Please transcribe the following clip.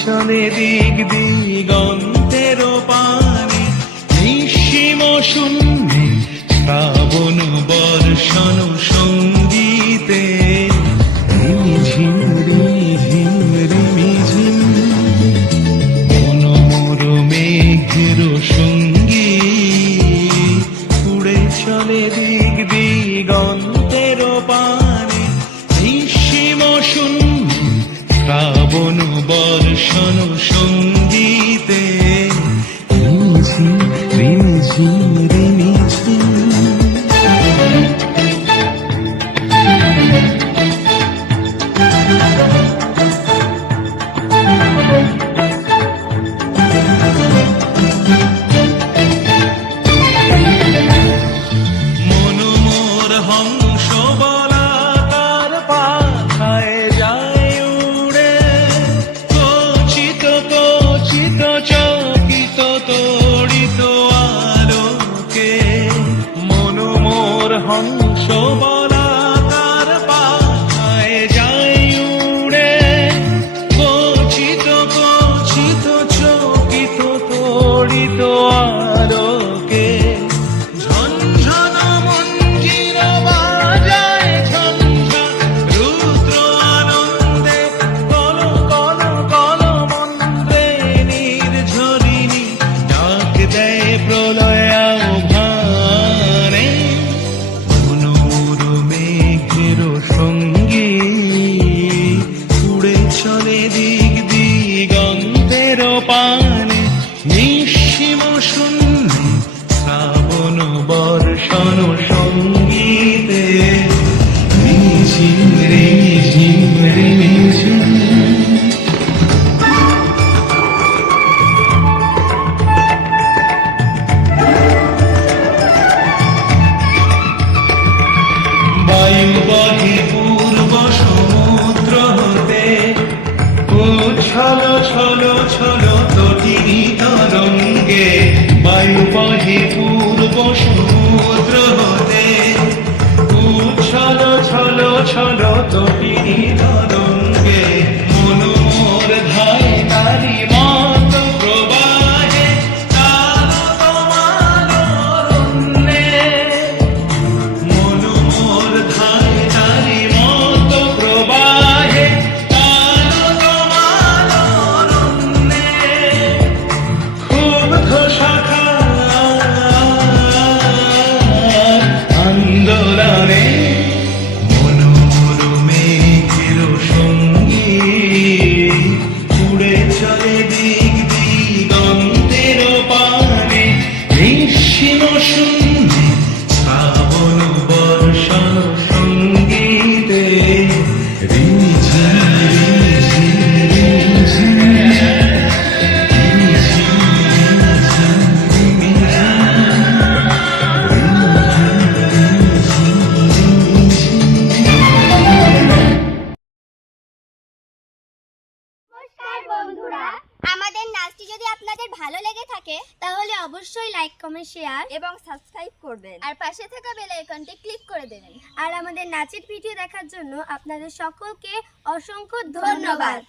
চলে দিক দিগন্তের পানে নিঃসীম শূন্যে শ্রাবণ বর্ষণ সঙ্গীতে রিমিঝিম রিমিঝিম রিমিঝিম মনোমর মেঘের সঙ্গী উড়ে চলে দিক দিগন্তের পানে নিঃসীম শূন্যে শ্রাবণ বর্ষণ সঙ্গীতে রিমিঝিম রিমিঝিম রিমিঝিম মনোমর হংস বলাকার পাখায় যায় উড়ে কচিত কচিত চকিত তড়িত আলোকে মনোমর হংস বলাকার পাখায় যায় উড়ে কচিত কচিত চকিত তড়িত আলোকে ঝনঝন মঞ্জির বাজায় ঝনঝন রুদ্র আনন্দে কল কল কল মন্ত্রে নির্ঝরিণী ডাক দেয় প্রলয় আহ্বানে মনোর মেঘের সঙ্গী উড়ে চলে দিক দিগন্তের পানে নিঃসীম শূন্যে শ্রাবণ বর্ষণ সঙ্গীতে রিমিঝিম রিমিঝিম রিমিঝিম বায়ু বহে পূর্ব সমুদ্র হতে উচ্ছল ছল ছল তটিনী তরঙ্গে বায়ু বহে পূর্ব সমুদ্র হতে উচ্ছল ছল ছল তটিনী তরঙ্গে মনোমর ধায় তারি মত প্রবাহে তার তোমার অরণ্যে মনোমর ধায় তারি মত প্রবাহে তার তোমার অরণ্যে ক্ষুব্ধ শাখা আন্দোলনে মনোমর মেঘের সঙ্গী উড়ে চলে দিক দিগন্তের পানে নিঃসীম শূন্যে শ্রাবণ বর্ষণ সঙ্গীতে রিমিঝিম রিমিঝিম রিমিঝিম নমস্কার বন্ধুরা, আমাদের নাচটি যদি আপনাদের ভালো লেগে থাকে তাহলে অবশ্যই লাইক কমেন্ট শেয়ার এবং সাবস্ক্রাইব করবেন আর পাশে থাকা বেল আইকনটি ক্লিক করে দেবেন। আর আমাদের নাচের ভিডিও দেখার জন্য আপনাদের সকলকে অসংখ্য ধন্যবাদ। ধন্যবাদ।